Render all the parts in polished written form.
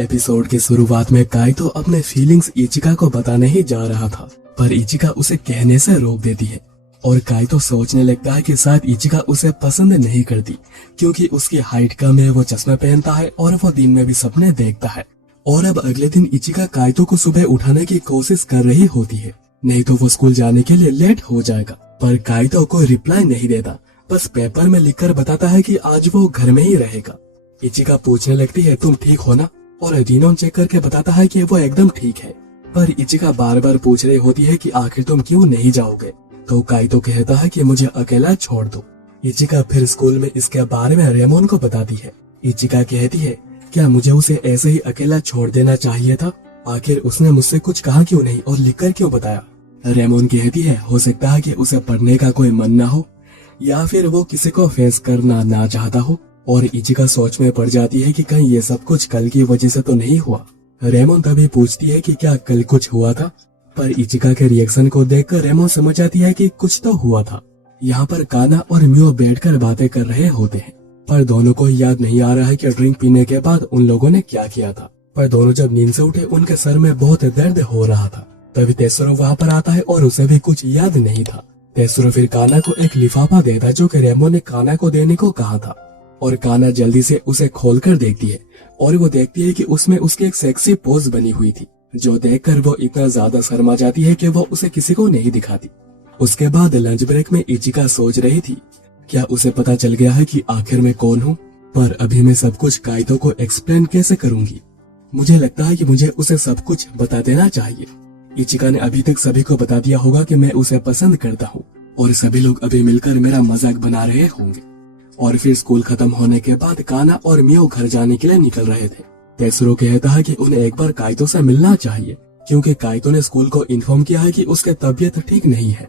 Episode के शुरुआत में काइतो अपने फीलिंग्स इचिका को बताने ही जा रहा था, पर इचिका उसे कहने से रोक देती है और काइतो सोचने लगता है कि शायद इचिका उसे पसंद नहीं करती क्योंकि उसकी हाइट कम है, वो चश्मा पहनता है और वो दिन में भी सपने देखता है। और अब अगले दिन इचिका काइतो को सुबह उठाने की कोशिश कर रही होती है, नहीं तो वो स्कूल जाने के लिए लेट हो जाएगा। पर काइतो को रिप्लाई नहीं देता, बस पेपर में लिखकर बताता है कि आज वो घर में ही रहेगा। इचिका पूछने लगती है, तुम ठीक हो ना? और रिनोन चेक करके बताता है कि वो एकदम ठीक है। पर इचिका बार बार पूछ रही होती है कि आखिर तुम क्यों नहीं जाओगे? तो काइतो कहता है कि मुझे अकेला छोड़ दो। इचिका फिर स्कूल में इसके बारे में रेमोन को बताती है। इचिका कहती है, क्या मुझे उसे ऐसे ही अकेला छोड़ देना चाहिए था? आखिर उसने मुझसे कुछ कहा क्यों नहीं और लिखकर क्यों बताया? रेमोन कहती है, हो सकता है कि उसे पढ़ने का कोई मन ना हो या फिर वो किसी को फेस करना ना चाहता हो। और इचिका सोच में पड़ जाती है कि कहीं ये सब कुछ कल की वजह से तो नहीं हुआ। रेमोन तभी पूछती है कि क्या कल कुछ हुआ था? पर इचिका के रिएक्शन को देखकर रेमोन समझ जाती है कि कुछ तो हुआ था। यहाँ पर काना और म्यो बैठकर बातें कर रहे होते हैं, पर दोनों को याद नहीं आ रहा है कि ड्रिंक पीने के बाद उन लोगों ने क्या किया था। पर दोनों जब नींद से उठे उनके सर में बहुत दर्द हो रहा था। तभी तेसुरो वहाँ पर आता है और उसे भी कुछ याद नहीं था। तेसुरो फिर काना को एक लिफाफा देता है जो कि रेमोन ने काना को देने को कहा था। और काना जल्दी से उसे खोलकर देखती है और वो देखती है कि उसमें उसकी एक सेक्सी पोज बनी हुई थी, जो देखकर वो इतना ज्यादा शर्मा जाती है कि वो उसे किसी को नहीं दिखाती। उसके बाद लंच ब्रेक में इचिका सोच रही थी, क्या उसे पता चल गया है कि आखिर मैं कौन हूँ? पर अभी मैं सब कुछ काइतो को एक्सप्लेन कैसे करूंगी? मुझे लगता है कि मुझे उसे सब कुछ बता देना चाहिए। इचिका ने अभी तक सभी को बता दिया होगा कि मैं उसे पसंद करता हूँ और सभी लोग अभी मिलकर मेरा मजाक बना रहे होंगे। और फिर स्कूल खत्म होने के बाद काना और मियो घर जाने के लिए निकल रहे थे। तेसुरो कहता है कि उन्हें एक बार काइतो से मिलना चाहिए क्योंकि काइतो ने स्कूल को इन्फॉर्म किया है कि उसकी तबीयत ठीक नहीं है।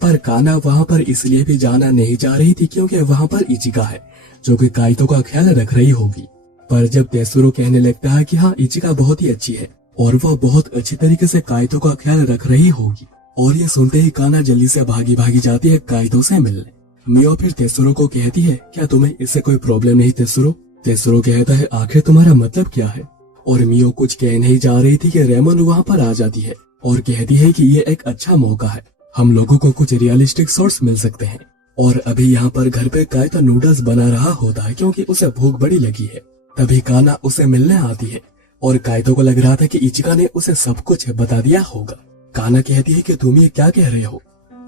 पर काना वहाँ पर इसलिए भी जाना नहीं जा रही थी क्योंकि वहाँ पर इचिका है जो कि काइतो का ख्याल रख रही होगी। पर जब तेसुरो कहने लगता है कि हाँ, इचिका बहुत ही अच्छी है और वो बहुत अच्छी तरीके से काइतो का ख्याल रख रही होगी, और ये सुनते ही काना जल्दी से भागी भागी जाती है काइतो से मिलने। मियो फिर तेसुरो को कहती है, क्या तुम्हें इससे कोई प्रॉब्लम नहीं तेसुरो? तेसुरो कहता है, आखिर तुम्हारा मतलब क्या है? और मियो कुछ कह नहीं जा रही थी कि रेमन वहाँ पर आ जाती है और कहती है कि ये एक अच्छा मौका है, हम लोगों को कुछ रियलिस्टिक शॉट्स मिल सकते हैं। और अभी यहाँ पर घर पे काइतो नूडल्स बना रहा होता है क्योंकि उसे भूख बड़ी लगी है। तभी काना उसे मिलने आती है और काइतो को लग रहा था कि इचिका ने उसे सब कुछ बता दिया होगा। काना कहती है कि तुम ये क्या कह रहे हो,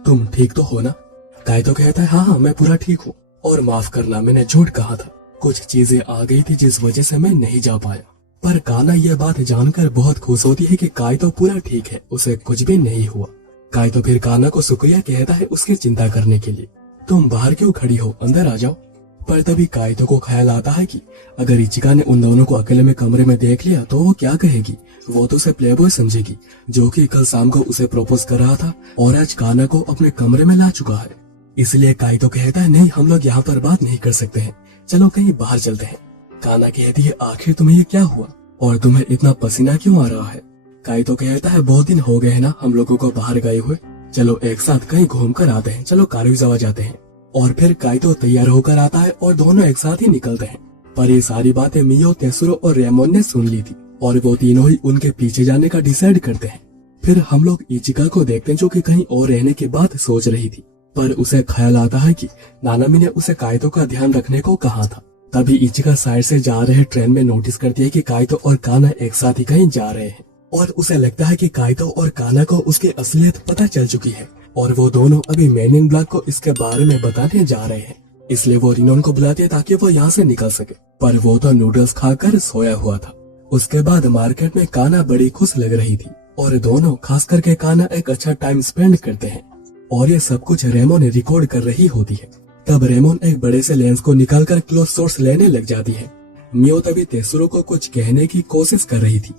तुम ठीक तो हो ना? काइतो कहता है, हाँ मैं पूरा ठीक हूँ और माफ करना, मैंने झूठ कहा था, कुछ चीजें आ गई थी जिस वजह से मैं नहीं जा पाया। पर काना यह बात जानकर बहुत खुश होती है कि काइतो पूरा ठीक है, उसे कुछ भी नहीं हुआ। काइतो फिर काना को शुक्रिया कहता है उसकी चिंता करने के लिए। तुम बाहर क्यों खड़ी हो, अंदर आ जाओ। पर तभी काइतो को ख्याल आता है कि अगर इचिका ने उन दोनों को अकेले में कमरे में देख लिया तो वो क्या कहेगी? वो तो उसे प्लेबॉय समझेगी जो कि कल शाम को उसे प्रपोज कर रहा था और आज काना को अपने कमरे में ला चुका है। इसलिए काइतो कहता है, नहीं हम लोग यहाँ पर बात नहीं कर सकते हैं, चलो कहीं बाहर चलते हैं। काना कहती है, आखिर तुम्हें ये क्या हुआ और तुम्हें इतना पसीना क्यों आ रहा है? काइतो कहता है, बहुत दिन हो गए हैं ना हम लोगों को बाहर गए हुए, चलो एक साथ कहीं घूम कर आते हैं, चलो कारुइजावा जाते हैं। और फिर काइतो तैयार होकर आता है और दोनों एक साथ ही निकलते हैं। पर ये सारी बातें मियो, तेसुरो और रेमोन ने सुन ली थी और वो तीनों ही उनके पीछे जाने का डिसाइड करते हैं। फिर हम लोग इचिका को देखते हैं जो कि कहीं और रहने की बात सोच रही थी, पर उसे ख्याल आता है कि नानामी ने उसे काइतो का ध्यान रखने को कहा था। तभी इचिका साइड से जा रहे ट्रेन में नोटिस करती है कि काइतो और काना एक साथ ही कहीं जा रहे हैं और उसे लगता है कि काइतो और काना को उसकी असलियत पता चल चुकी है और वो दोनों अभी मैन इन ब्लैक को इसके बारे में बताने जा रहे हैं। इसलिए वो रिनोन को बुलाते हैं ताकि वो यहाँ से निकल सके, पर वो तो नूडल्स खाकर सोया हुआ था। उसके बाद मार्केट में काना बड़ी खुश लग रही थी और दोनों, खास करके काना, एक अच्छा टाइम स्पेंड करते हैं। और ये सब कुछ रेमोन रिकॉर्ड कर रही होती है। तब रेमोन एक बड़े से लेंस को निकालकर क्लोज सोर्स लेने लग जाती है। मियो तभी तेसुरो को कुछ कहने की कोशिश कर रही थी,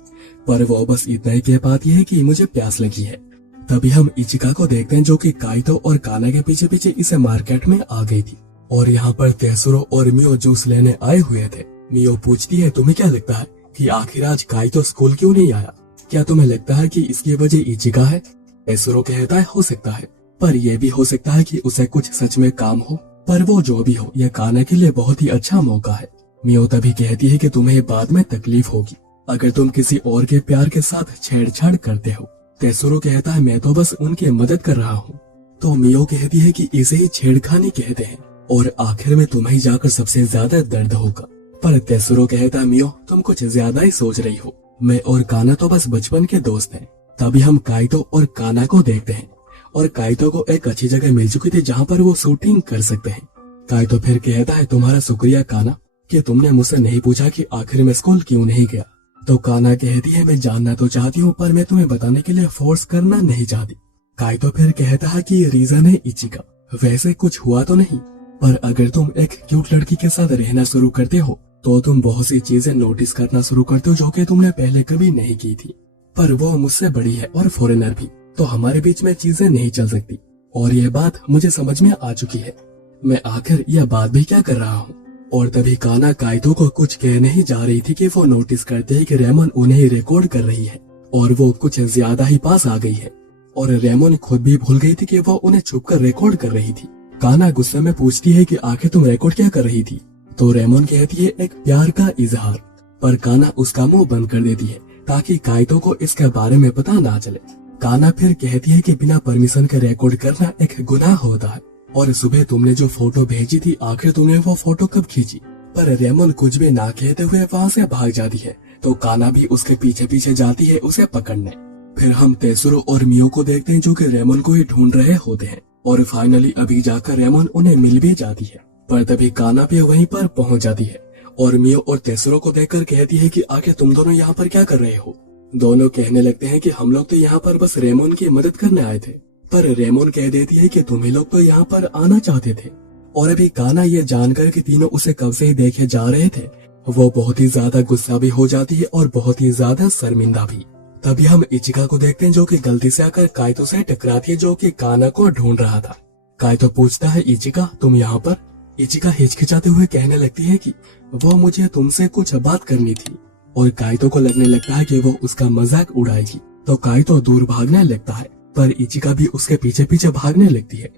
पर वो बस इतना ही कह पाती है कि मुझे प्यास लगी है। तभी हम इचिका को देखते हैं जो कि काइतो और काना के पीछे पीछे इसे मार्केट में आ गई थी और यहाँ पर तेसुरो और मियो जूस लेने आए हुए थे। मियो पूछती है, तुम्हें क्या लगता है कि आखिर आज काइतो स्कूल क्यों नहीं आया? क्या तुम्हें लगता है कि इसकी वजह इचिका है? तेसुरो कहता है, हो सकता है, पर यह भी हो सकता है कि उसे कुछ सच में काम हो। पर वो जो भी हो, यह काना के लिए बहुत ही अच्छा मौका है। मियो तभी कहती है कि तुम्हें बाद में तकलीफ होगी अगर तुम किसी और के प्यार के साथ छेड़छाड़ करते हो। तेसुरो कहता है मैं तो बस उनकी मदद कर रहा हूँ। तो मियो कहती है कि इसे ही छेड़खानी कहते हैं और आखिर में तुम्हें ही जाकर सबसे ज्यादा दर्द होगा। पर तेसुरो कहता है मियो तुम कुछ ज्यादा ही सोच रही हो, मैं और काना तो बस बचपन के दोस्त हैं। तभी हम काइतो और काना को देखते हैं और काइतो को एक अच्छी जगह मिल चुकी थी जहाँ पर वो शूटिंग कर सकते हैं। काइतो फिर कहता है तुम्हारा शुक्रिया काना कि तुमने मुझसे नहीं पूछा कि आखिर में स्कूल क्यों नहीं गया। तो काना कहती है मैं जानना तो चाहती हूँ पर मैं तुम्हें बताने के लिए फोर्स करना नहीं चाहती। काइतो फिर कहता है कि ये रीजन है इचिका, वैसे कुछ हुआ तो नहीं, पर अगर तुम एक क्यूट लड़की के साथ रहना शुरू करते हो तो तुम बहुत सी चीजें नोटिस करना शुरू करते हो जो कि तुमने पहले कभी नहीं की थी। पर वो मुझसे बड़ी है और फॉरेनर भी, तो हमारे बीच में चीजें नहीं चल सकती और ये बात मुझे समझ में आ चुकी है। मैं आखिर यह बात भी क्या कर रहा हूँ। और तभी काना काइतो को कुछ कहने ही जा रही थी कि वो नोटिस करते हैं कि रेमन उन्हें रिकॉर्ड कर रही है और वो कुछ ज्यादा ही पास आ गई है और रेमन खुद भी भूल गई थी कि वो उन्हें छुपकर रिकॉर्ड कर रही थी। काना गुस्से में पूछती है कि आखिर तुम रिकॉर्ड क्या कर रही थी। तो रेमन कहती है एक प्यार का इजहार, पर काना उसका मुंह बंद कर देती है ताकि काइतो को इसके बारे में पता ना चले। काना फिर कहती है कि बिना परमिशन के रिकॉर्ड करना एक गुनाह होता है और सुबह तुमने जो फोटो भेजी थी आखिर तुमने वो फोटो कब खींची। पर रेमन कुछ भी ना कहते हुए वहाँ से भाग जाती है तो काना भी उसके पीछे पीछे जाती है उसे पकड़ने। फिर हम तेसुरो और मियो को देखते हैं जो कि रेमन को ही ढूंढ रहे होते हैं और फाइनली अभी जाकर रेमन उन्हें मिल भी जाती है। पर तभी काना भी वहीं पर पहुंच जाती है और मियो और तेसुरो को देखकर कहती है कि आखिर तुम दोनों यहाँ पर क्या कर रहे हो। दोनों कहने लगते हैं कि हम लोग तो यहाँ पर बस रेमन की मदद करने आए थे। पर रेमन कह देती है कि तुम्हें लोग तो यहाँ पर आना चाहते थे। और अभी काना ये जानकर कि तीनों उसे कब से ही देखे जा रहे थे वो बहुत ही ज्यादा गुस्सा भी हो जाती है और बहुत ही ज्यादा शर्मिंदा भी। तभी हम इचिका को देखते हैं जो कि गलती से आकर काइतो से टकराती है जो कि काना को ढूंढ रहा था। काइतो पूछता है इचिका तुम यहाँ पर। इचिका हिचकिचाते हुए कहने लगती है कि वो मुझे तुमसे कुछ बात करनी थी और काइतो को लगने लगता है कि वो उसका मजाक उड़ाएगी तो काइतो दूर भागने लगता है पर इचिका भी उसके पीछे पीछे भागने लगती है।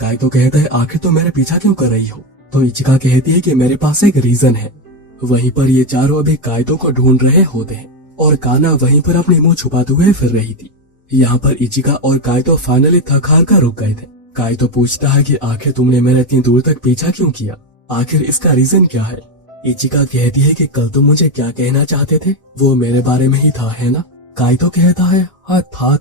काइतो कहता है आखिर तो मेरे पीछा क्यों कर रही हो। तो इचिका कहती है कि मेरे पास एक रीजन है। वहीं पर ये चारों अभी काइतो को ढूंढ रहे होते हैं और काना वहीं पर अपने मुंह छुपाते हुए फिर रही थी। यहाँ पर इचिका और काइतो फाइनली थक हार कर रुक गए थे। काइतो पूछता है कि आखिर तुमने मेरा इतनी दूर तक पीछा क्यों किया, आखिर इसका रीजन क्या है। इचिका कहती है कि कल तुम मुझे क्या कहना चाहते थे वो मेरे बारे में ही था है ना। काइतो कहता है हाँ था।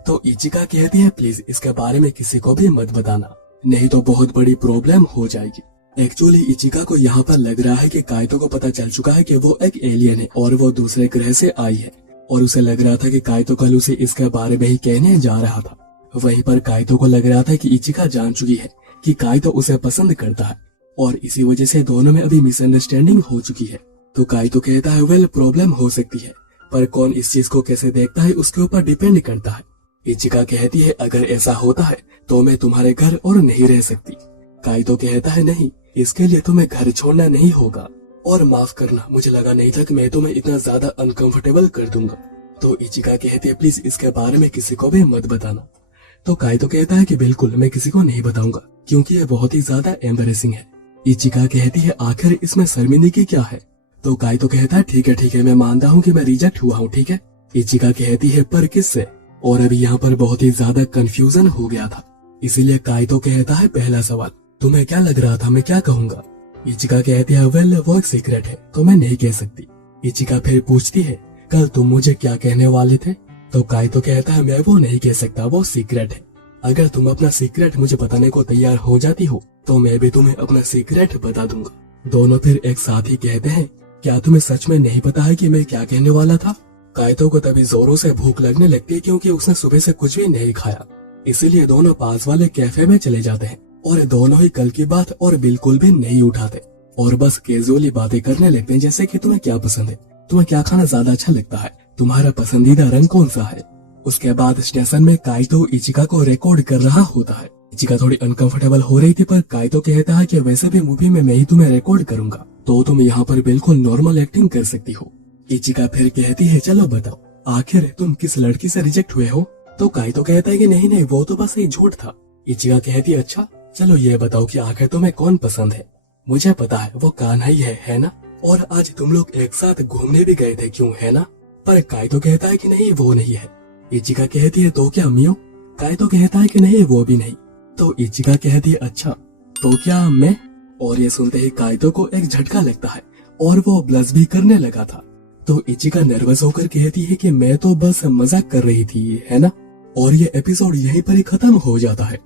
तो इचिका कहती है प्लीज इसके बारे में किसी को भी मत बताना नहीं तो बहुत बड़ी प्रॉब्लम हो जाएगी। एक्चुअली इचिका को यहाँ पर लग रहा है कि काइतो को पता चल चुका है कि वो एक एलियन है और वो दूसरे ग्रह से आई है और उसे लग रहा था कि काइतो कल उसे इसके बारे में ही कहने जा रहा था। वहीं पर काइतो को लग रहा था कि इचिका जान चुकी है कि काइतो उसे पसंद करता है और इसी वजह से दोनों में अभी मिसअंडरस्टैंडिंग हो चुकी है। तो काइतो कहता है वेल प्रॉब्लम हो सकती है पर कौन इस चीज को कैसे देखता है उसके ऊपर डिपेंड करता है। इचिका कहती है अगर ऐसा होता है तो मैं तुम्हारे घर और नहीं रह सकती। काइतो कहता है नहीं इसके लिए तुम्हें घर छोड़ना नहीं होगा और माफ करना मुझे लगा नहीं था कि मैं तुम्हें इतना ज्यादा अनकंफर्टेबल कर दूंगा। तो इचिका कहती है प्लीज इसके बारे में किसी को भी मत बताना। तो काइतो कहता है कि बिल्कुल मैं किसी को नहीं बताऊंगा क्योंकि ये बहुत ही ज्यादा एम्बैरेसिंग है। इचिका कहती है आखिर इसमें शर्मिंदगी क्या है। तो काइतो कहता है ठीक है मैं मानता हूँ कि मैं रिजेक्ट हुआ हूँ ठीक है। इचिका कहती है पर किससे। और अभी यहाँ पर बहुत ही ज्यादा कंफ्यूजन हो गया था इसीलिए काइतो कहता है पहला सवाल तुम्हें क्या लग रहा था मैं क्या कहूँगा। इचिका कहती है वेल वो एक सीक्रेट है तो मैं नहीं कह सकती। इचिका फिर पूछती है कल तुम मुझे क्या कहने वाले थे। तो काइतो कहता है मैं वो नहीं कह सकता वो सीक्रेट है। अगर तुम अपना सीक्रेट मुझे बताने को तैयार हो जाती हो तो मैं भी तुम्हें अपना सीक्रेट बता दूंगा। दोनों फिर एक साथ ही कहते हैं क्या तुम्हें सच में नहीं पता है कि मैं क्या कहने वाला था। काइतो को तभी जोरों से भूख लगने लगती है क्योंकि उसने सुबह से कुछ भी नहीं खाया। इसीलिए दोनों पास वाले कैफे में चले जाते हैं और दोनों ही कल की बात और बिल्कुल भी नहीं उठाते और बस कैजुअली बातें करने लगते हैं जैसे कि तुम्हें क्या पसंद है, तुम्हें क्या खाना ज्यादा अच्छा लगता है, तुम्हारा पसंदीदा रंग कौन सा है। उसके बाद स्टेशन में काइतो इचिका को रिकॉर्ड कर रहा होता है। इचिका थोड़ी अनकंफर्टेबल हो रही थी पर काइतो कहता है कि वैसे भी मूवी में मैं ही तुम्हें रिकॉर्ड करूंगा तो तुम यहाँ पर बिल्कुल नॉर्मल एक्टिंग कर सकती हो। इचिका फिर कहती है चलो बताओ आखिर तुम किस लड़की से रिजेक्ट हुए हो। तो काइतो कहता है कि नहीं वो तो बस एक झूठ था। इचिका कहती है अच्छा चलो ये बताओ कि आखिर तुम्हें कौन पसंद है। मुझे पता है वो कान्हा ही है ना। और आज तुम लोग एक साथ घूमने भी गए थे क्यों, है ना? पर काइतो कहता है कि नहीं वो नहीं है। इचिका कहती है तो क्या मियो? काइतो कहता है कि नहीं वो भी नहीं। तो इचिका कहती है अच्छा तो क्या मैं? और ये सुनते ही काइतो को एक झटका लगता है और वो ब्लश भी करने लगा था। तो इचिका नर्वस होकर कहती है कि मैं तो बस मजाक कर रही थी, है ना? और ये एपिसोड यहीं पर ही खत्म हो जाता है।